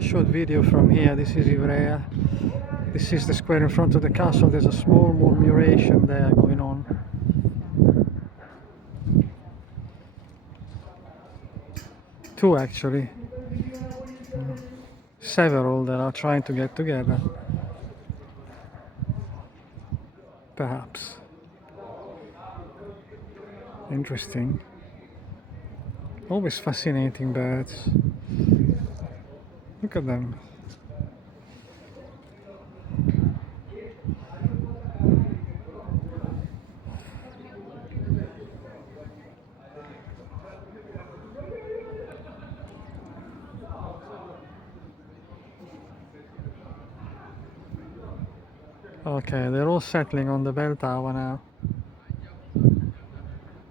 Short video from here. This is Ivrea. This is the square in front of the castle. There's a small murmuration there going on. Two actually. Several that are trying to get together. Perhaps. Interesting. Always fascinating birds. Look at them. Okay, they're all settling on the bell tower now.